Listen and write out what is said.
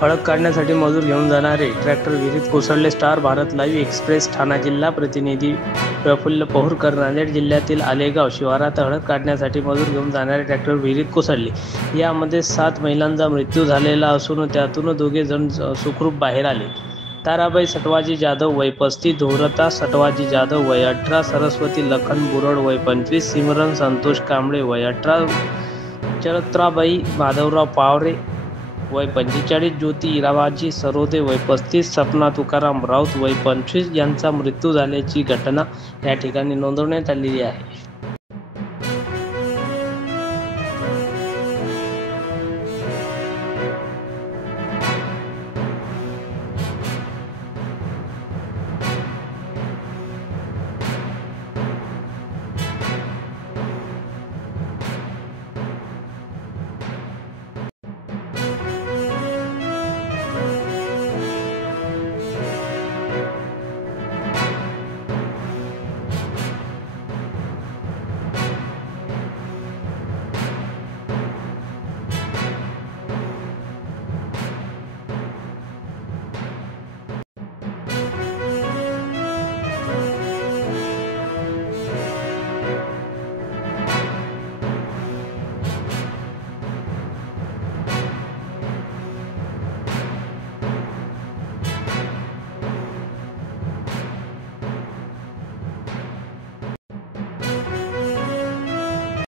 हळद काढण्यासाठी मजूर घेऊन जाणारे ट्रॅक्टर विहिरीत कोसळले. स्टार भारत लाईव्ह एक्सप्रेस ठाणा जिल्हा प्रतिनिधी प्रफुल्ल पोहरकर. नांदेड जिल्ह्यातील आलेगाव शिवारात हळद काढण्यासाठी मजूर घेऊन जाणारे ट्रॅक्टर विहिरीत कोसळले. यामध्ये 7 महिलांचा मृत्यू झालेला असून त्यातून 2 जण सुखरूप बाहेर आले. ताराबाई सटवाजी जाधव वय 35, धोरता सटवाजी जाधव वय 18, सरस्वती लखन बुरड वय 25, सिमरन संतोष कांबळे वय 18, चरत्राबाई माधवराव पावरे वय 45, ज्योती इराबाजी सरोदे वय 35, सपना तुकाराम राऊत वय 25 यांचा मृत्यू झाल्याची घटना या ठिकाणी नोंदवण्यात आलेली आहे.